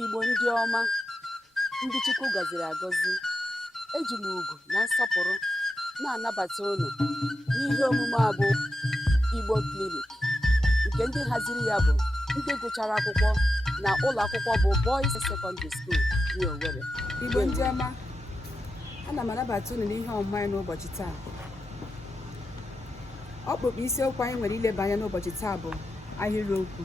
Igbo ndị ọma, ndị Chukwu gọziri agọzi, eji m ugwu na nsọpụrụ na-anabata unu n'ihe omume a bụ Igbo Clinic, nke ndị haziri ya bụ ndị gụchara akwụkwọ na ụlọ akwụkwọ bụ Boys Secondary School dị Owerri. Igbo ndị ọma, ana m anabata unu n'ihe ọmụmụ anyị n'ụbọchị taa. Ọkpụkpụ isiokwu anyị nwere ileba anya n'ụbọchị taa bụ ahịrịokwu.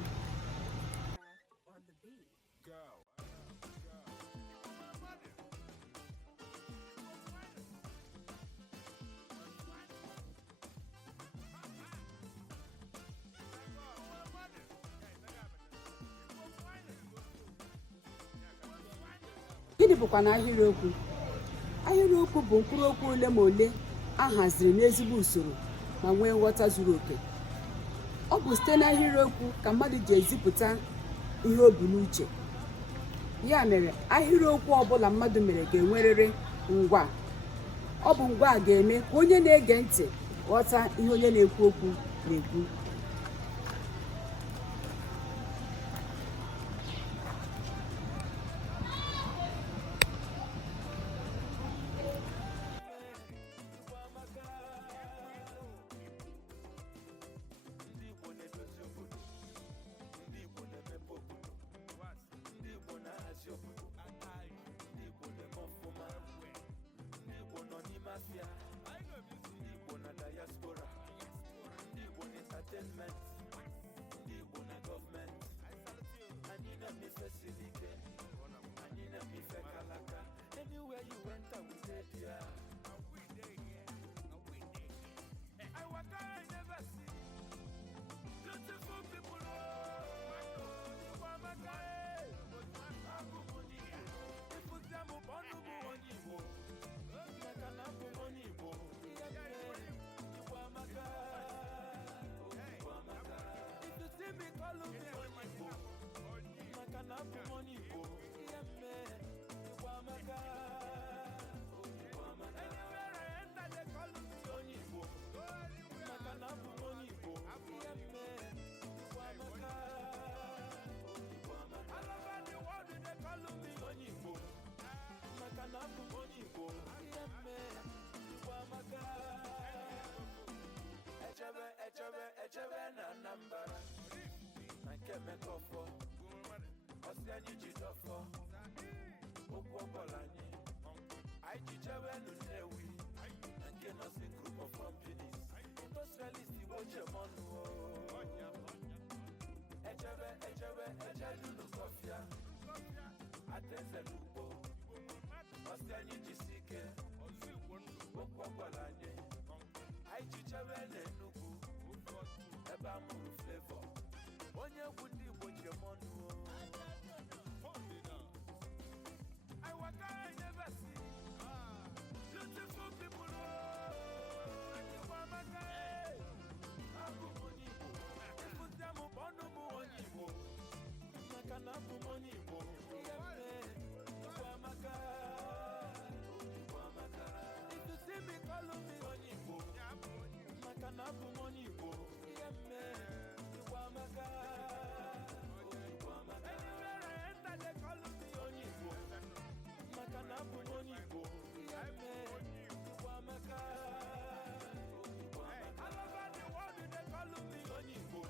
Gịnị bụkwa na ahịrịokwu? Ahịrịokwu bụ mkpụrụ okwu ole ma ole a haziri n'ezigbo usoro ma nwee nghọta zuru oke. Ọ bụ site n'ahịrịokwu ka mmadụ ji ezipụta ihe o bu n'uche. Ya mere, ahịrịokwu ọbụla mmadụ mere ga-enwerịrị ngwa. Ọ bụ ngwa a ga-eme ka onye na-ege ntị ghọta ihe onye na-ekwu okwu na-ekwu. Anywhere you enter, we dey there. I waka, I never see beautiful people. If you see me, call me Onibo. Anywhere I enter, they call me Onibo. All over the world, they call me Onibo. Echebe na Anambra, na nke Mekọfọ, ọsị anyị ji dọfọ, okwu ọbọla anyị ji chewe Nnewi, na nke Nursing Group of Companies, industrialist Igbo Jemọnụ. Echedulu Kọfịa, Ateze Lugbo, ọsị anyị ji sike, okwu ọbọla anyị ji chewe n'Enugu, ebe amụrụ Flavor, onye egwu ndị Igbo Jemọnụ. I waka, I never see beautiful people. If you see me, call me Onibo. Anywhere I enter, they call me Onibo. All over the world, they call me Onibo.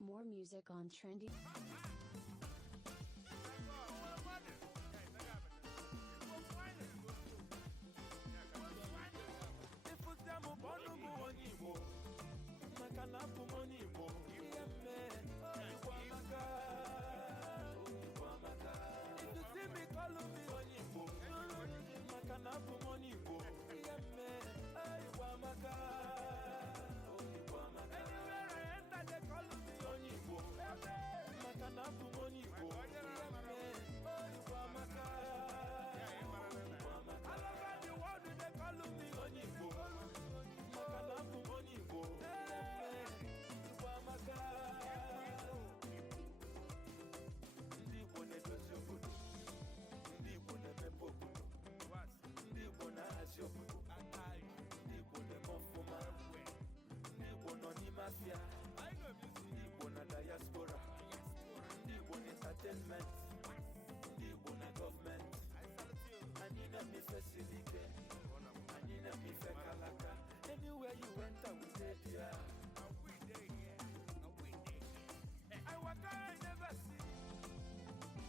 More music on Trendy. If you see me, call me Onibo. Anywhere I enter, they call me Onibo. All over the world, they call me Onibo. Anywhere you enter, we dey there. I walk I never see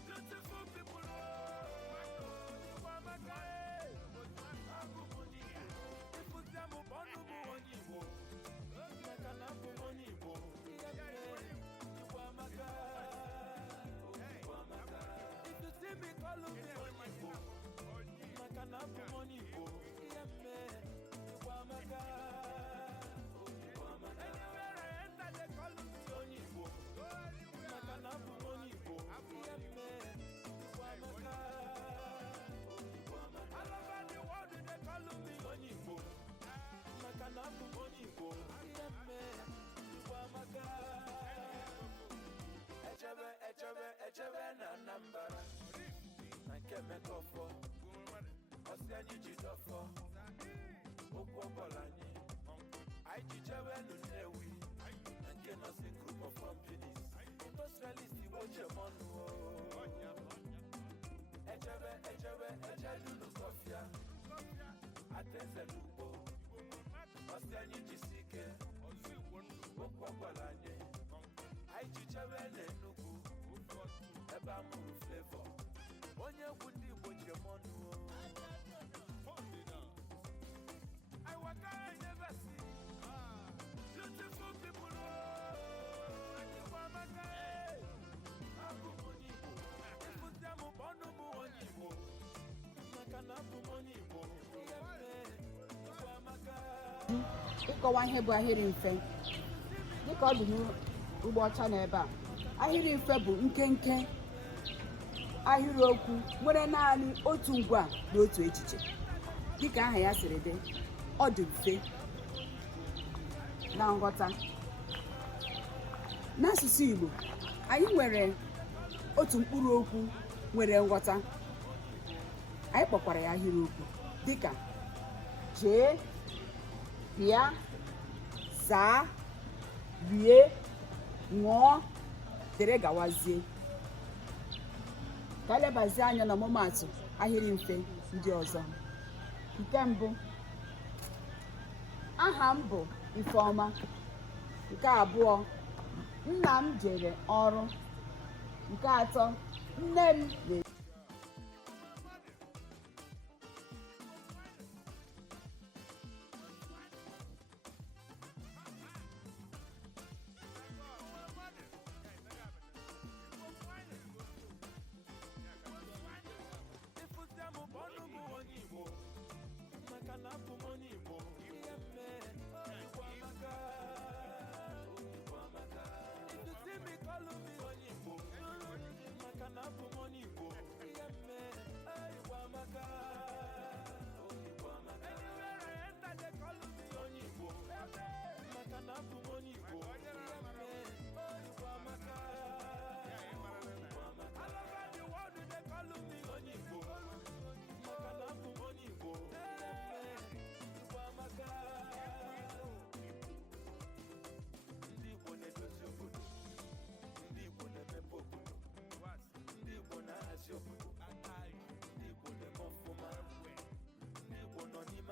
beautiful people. Oh, Wamaka, Abumoni. If we them upon Ubunibo, Nakanabu Monibo, Wamaka. If you see me, call me Monibo, Nakanabu Monibo, Wamaka. Anywhere I enter, they call me Monibo. All over the world they call me Onibo. Makanabu Onibo. Echebe na nambara. Nankeme kofo. Osianyi jidofo. Okwo bolani. Aijichewe nunewi. Nanke nothing group of companies. Industrialist watch your money. Echebe Sofia. Ateze lupo. Osianyi jisike. Okwakwalanye. Aichichewe nenugu. Eba muru flavor. Onye wundi watch your money. I walk I never see beautiful people. Ịkọwa ihe bụ ahịrị mfe dịka ọ dị n'ugbo ọcha n'ebe a. Ahịrị mfe bụ nkenke ahịrịokwu nwere naanị otu ngwa na otu echiche. Dịka aha ya siri dị, ọ dị mfe na nghọta. N'asụsụ Igbo, anyị nwere otu mkpụrụ okwu nwere nghọta. Anyị kpọkwara ya ahịrịokwu dịka jee, bịa, zaa, rie, ṅụọ, dere gawazie. Ka lebazie anya n'ọmụmaatụ ahịrị mfe ndị ọzọ. Nke mbụ, aha m bụ Ifeọma. Nke abụọ, nna m jere ọrụ. Nke atọ, nne m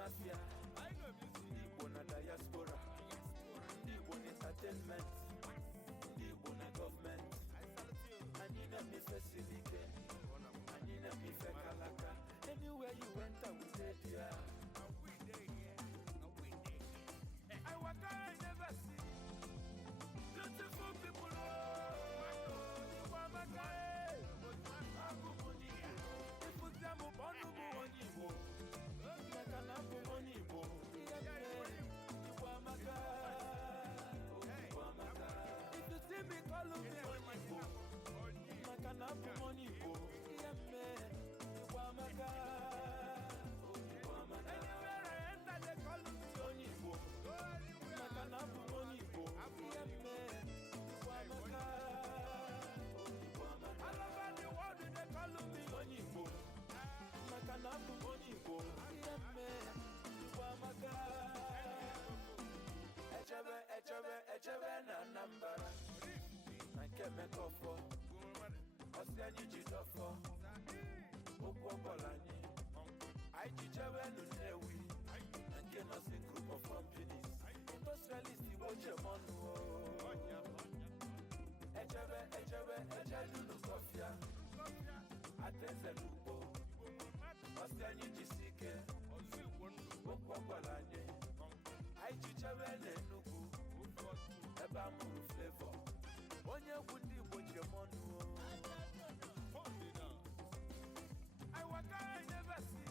na Igbo na diaspora, Igbo na entertainment, Igbo na government. Anyị na-emefe silike, anyị na-emefe kalaka. Anywhere you enter, we dey there. I walk I never see beautiful people. Wamaka, Abumoni. If we them upon Ubunibo. If you see me, call me Monibo. Makanabu Monibo. Anywhere I enter, they call me Monibo. Makanabu Monibo. All over the world, they call me Monibo. Makanabu Monibo. Echebe na nambara. Nankeme kofo. Osianyi jidofo. Okwo bolani. Aijichewe nunewi. Nanke nothing group of companies. industrialist Igbo Jemonu ejelu n'Ukofia ateze n'ugbo ọsị anyị jisi ike okwu ọgwara anyị jichebe n'Enugu ebe amụrụ Flavor onye egwu ndị Igbo Jemonu I waka I never see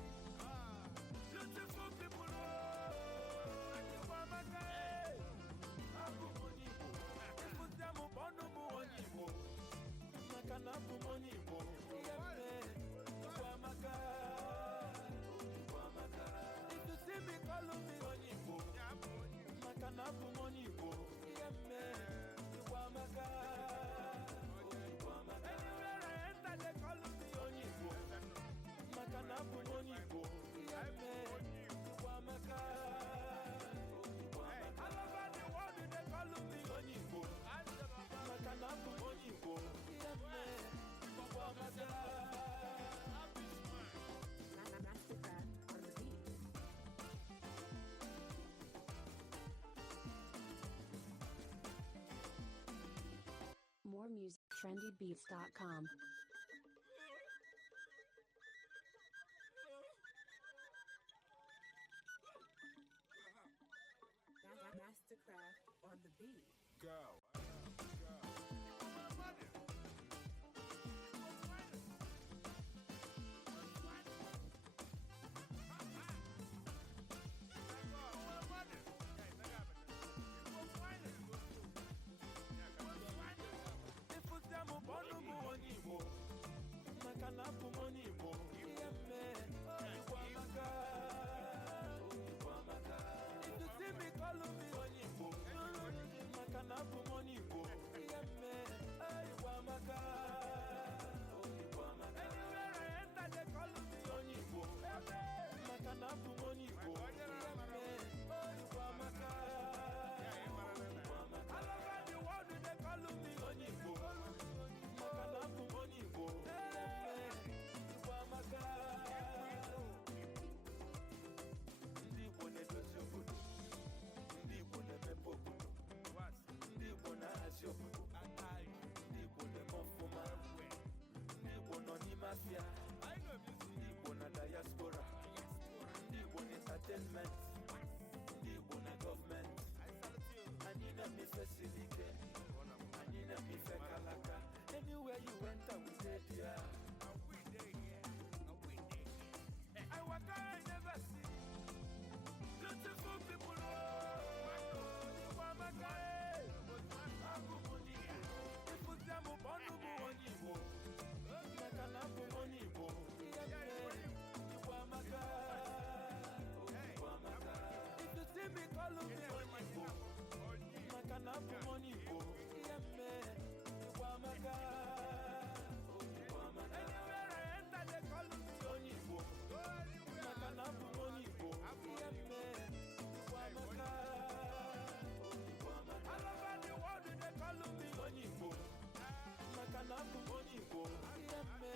beautiful people Makana bumoni bo yeme Kwamaka If you see me call me Onibo Makana bumoni bo yeme Kwamaka Anywhere I enter they call me Onibo Makana bumoni bo yeme Kwamaka All over the world they call me Onibo Makana bumoni bo Mastercraft on the beat. More music, trendybeats.com. Mastercraft on the beat. Go. Makana bumoni bo yeme Kwamaka If you see me call me Onibo Makana bumoni bo yeme Kwamaka Anywhere I enter they call me Onibo Makana bumoni bo yeme Kwamaka All over the world they call me Onibo Makana bumoni bo ndị Igbo na-edozi obodo ndị Igbo na-emepe obodo ndị Igbo na-ahazi obodo ndị Igbo na-eme ọfụma ndị Igbo nọ n'ime afịa ndị Igbo na diaspora ndị Igbo na entertainment ndị Igbo na gọọmenti anyị na-emefe siri ike anyị na-emefe kalaka anywhere you enter we dey there. I waka I never see beautiful people. Kwamaka Abumoni If them bonu Onibo Makana Bumonibo Kwamaka If you see me call me Onibo Makana Bumonibo Kwamaka Anywhere I enter they call me Onibo Makana bumonibo yeme Kwamaka All over the world they call me Onibo Makana bumonibo yeme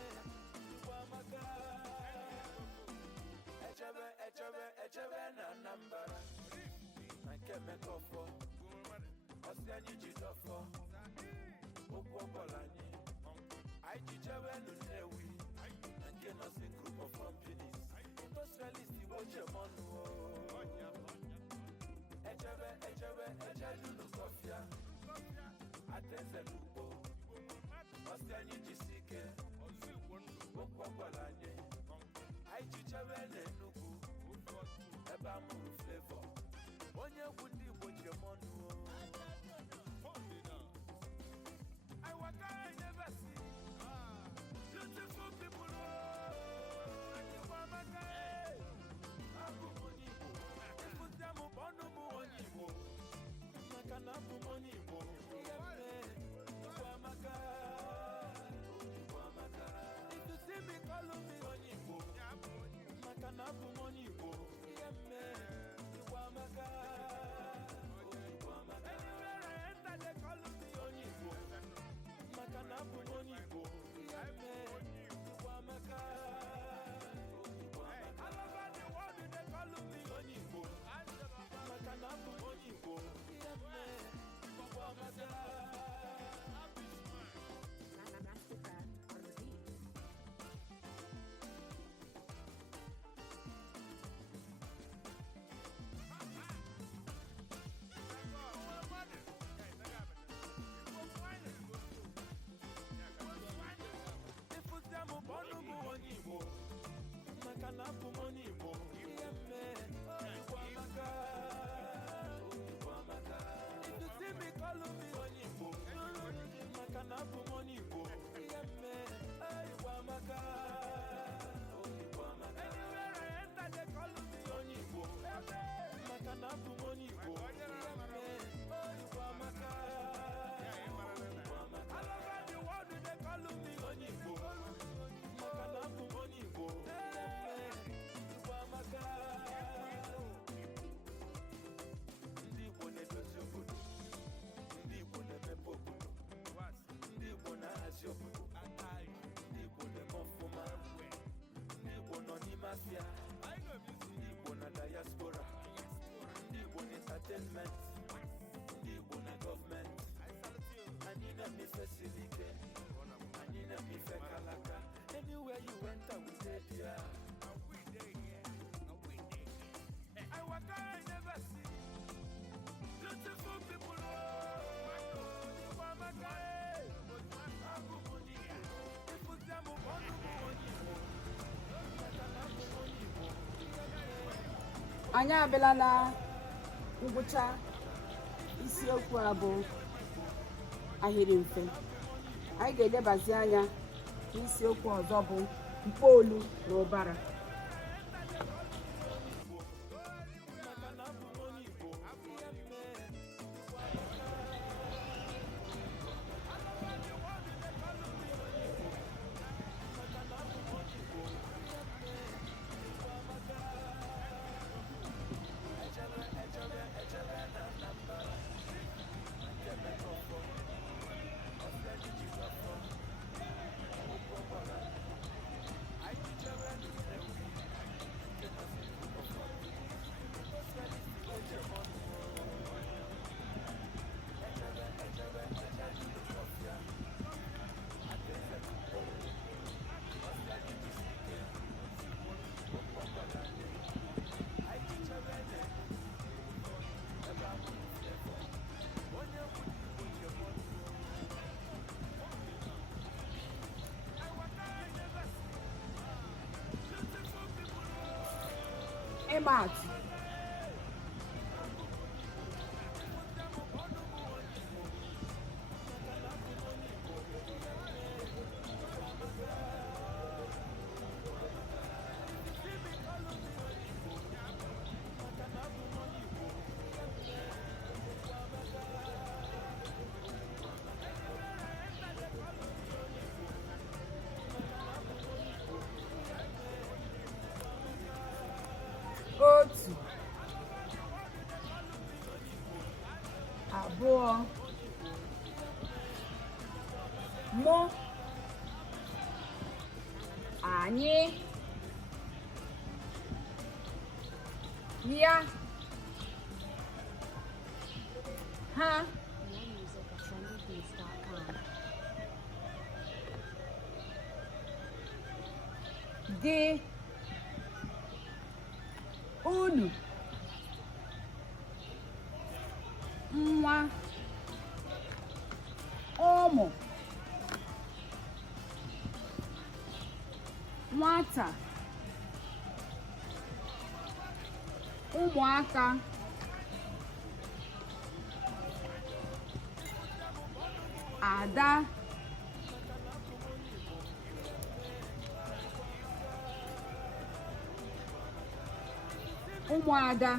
Kwamaka Echebe na Anambra Nanke mekofo Osi anyị jidofo Okwu ọgbọla anyị anyị jichebe n'Nnewi Nanke nọsi group of companies industrialist Igbo Jemonu ejelu n'Ukofia ateze n'ugbo ọsị anyị jisi ike okwu ọgwara anyị jichebe n'Enugu ebe amụrụ Flavor onye egwu ndị Igbo Jemonu I waka I never see beautiful people. Makana bumonibo yeme Kwamaka If you see me call me Onibo Makana bumonibo yeme Kwamaka entertainment, ndị Igbo na gọọmenti, anyị na-emefe siri ike, anyị na-emefe kalaka. Anywhere you enter, we dey there. I waka, I never see beautiful people. Anyị abịala na ngwụcha isiokwu a bụ ahịrị mfe. Anyị ga-elebazi anya n'isiokwu ọzọ bụ mkpolu na ụbara. Ịma atụ: otu, abụọ, mụ, anyị, ya, ha. More music at trendybeats.com. Gị, unu, nwa, ụmụ, nwata, ụmụaka, ada, ụmụada,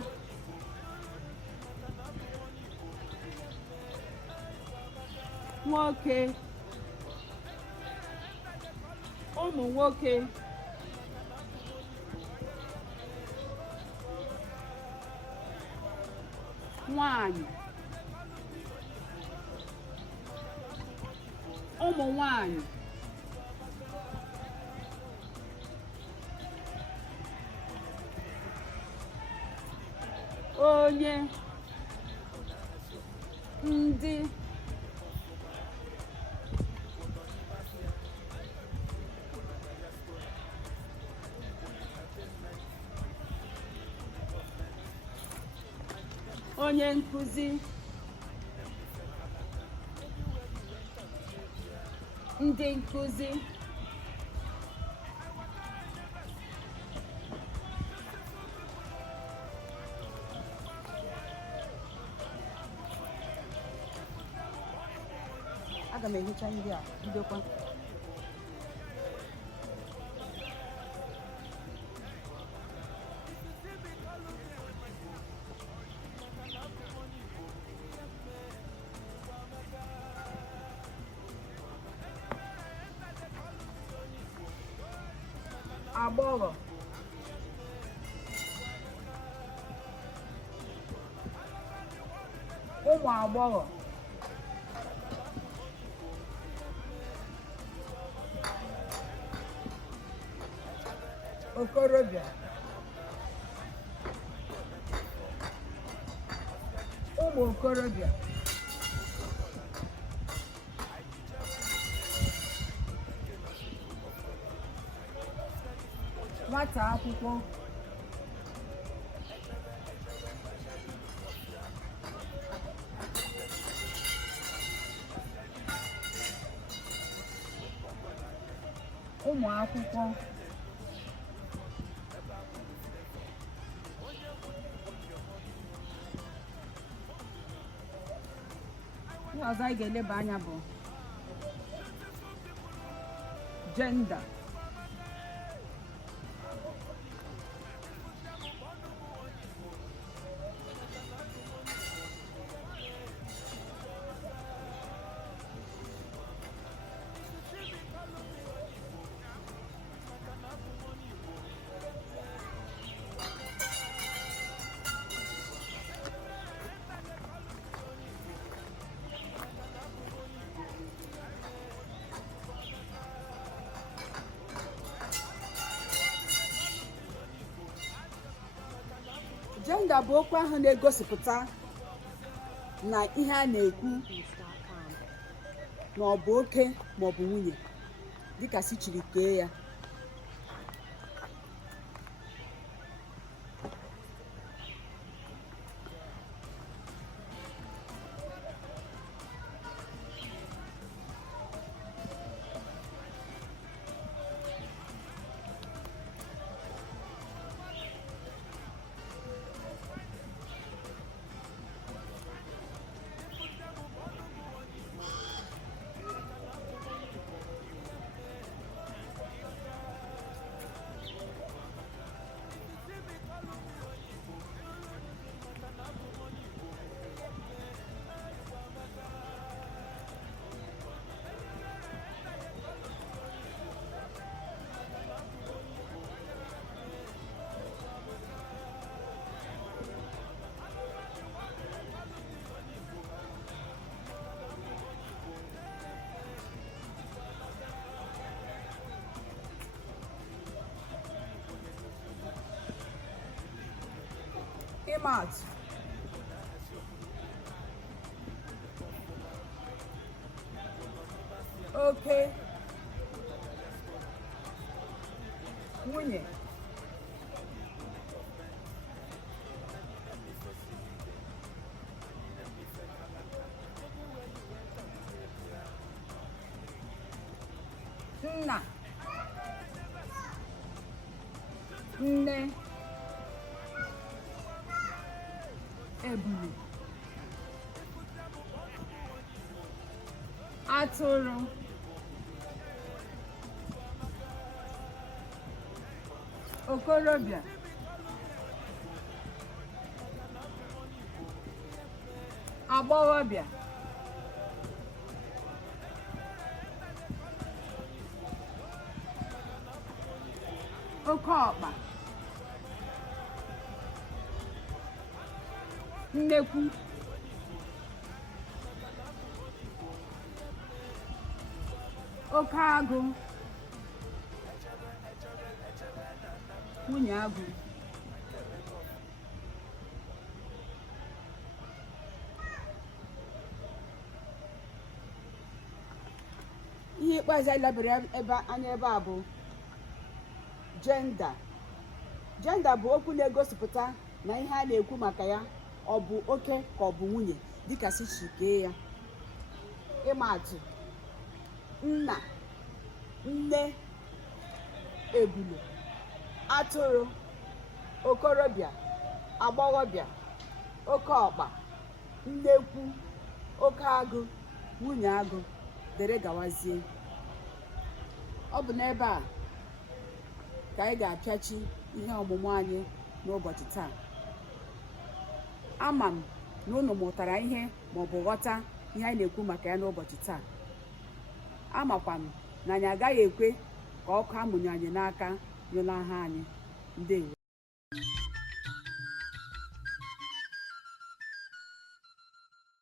nwoke, ụmụ nwoke, nwanyị, ụmụ nwanyị, onye, ndị, onye nkụzi, ndị nkụzi, aga m ehicha ndị a bidokwa. Agbọghọ, ụmụ agbọghọ, okorobịa, ụmụ okorobịa, nwata akwụkwọ, ụmụ akwụkwọ, ihe ọzọ anyị ga-eleba anya bụ gender. Gender bụ okwu ahụ na-egosipụta na ihe a na-ekwu Peace.com. na ọ bụ oke ma ọ bụ nwunye dịka si chiri kee ya. Ịmaatụ: oke, nwunye, nna, nne, ebulu, atụrụ, okorobịa, agbọghọbịa, oke ọkpa, nnekwu, oke agụ, nwunye agụ. Ihe ikpeazụ anyị lebara anya ebe a bụ gender. Gender bụ okwu na-egosipụta na ihe a na-ekwu maka ya ọ bụ oke ka ọ bụ nwunye dịka si chikee ya. Ịmaatụ: nna, nne, ebulu, atụrụ, okorobịa, agbọghọbịa, oke ọkpa, nnekwu, oke agụ, nwunye agụ, dere gawazie. Ọ bụ n'ebe a ka anyị ga-apịachi ihe ọmụmụ anyị n'ụbọchị taa. Ama m na unu mụtara ihe maọbụ ghọta ihe anyị na-ekwu maka ya n'ụbọchị taa. Amakwa m na anyị agaghị ekwe ka ọkụ amụnye anyị n'aka nyụlahụ anyị. Ndewo.